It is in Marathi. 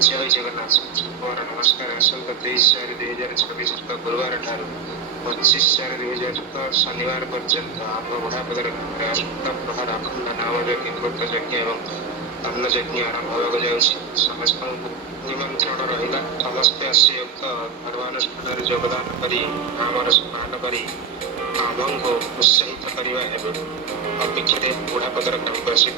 जय जगन्नाथ शुक्रवार नमस्कार आसंता 23/4/2024 गुरुवार ठारू 25/4/2024 शनिवार पर्यंत आम बुढ़ापदर आसंता प्रहर अखंड नाम यज्ञ कृत यज्ञ एवं अन्न यज्ञ आरंभ होगा समस्त निमंत्रण रहा समस्ते आसियुक्त धर्मानुष्ठान योगदान करी नाम पाठ करी आम को उत्साहित करने अपेक्षा बुढ़ापदर ग्राम को आसी